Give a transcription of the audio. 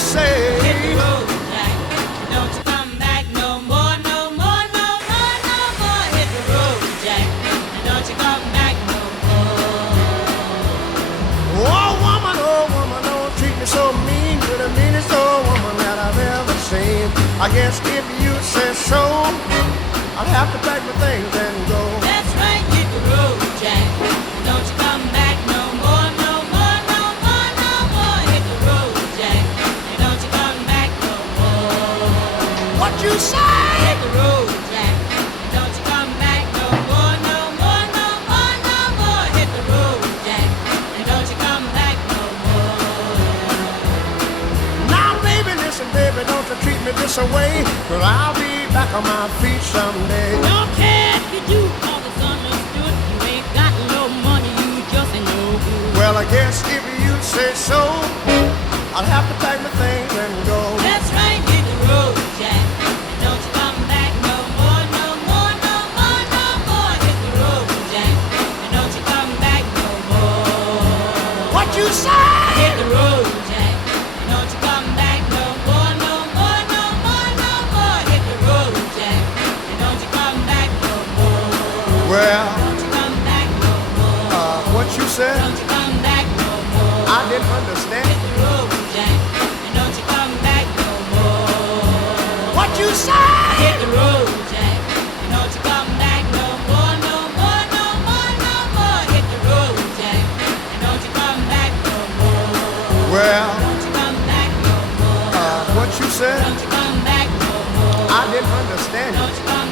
say. Hit the road, Jack. Don't you come back no more, no more, no more, no more. Hit the road, Jack. Don't you come back no more. Oh woman, don't treat me so mean. You're the meanest old woman that I've ever seen. I guess if you say so, I'll have to pack my things and go. That's right, hit the road, Jack. Don't you come back no more, no more, no more, no more. Hit the road, Jack. Don't you come back no more. What you say? Hit the road, Jack. Don't you come back no more, no more, no more, no more. Hit the road, Jack. Don't you come back no more. Now baby, listen baby, don't you treat me this way, 'cause I'll be back on my feet someday. Don't care if you do, 'cause it's understood. You ain't got no money, you just ain't no good. Well, I guess if you say so, I'll have to pack my things and go. That's right, hit the road, Jack. Don't you come back no more, no more, no more, no more. Hit the road, Jack. Don't you come back no more. What you say? Hit the road, Jack. Don't you come back no more, no more, no more, no more. Hit the road, Jack. Don't you come back no more. Well, Don't you come back no more. what you said? Don't you come back no more. I didn't understand. Hit the road, Jack. Don't you come back no more. What you say? Hit the road, Jack. Don't you come back no more, no more, no more, no more. Hit the road, Jack. Don't you come back no more. Well, Don't you come back no more. what you said? Don't you come back no more. I didn't understand. Don't you come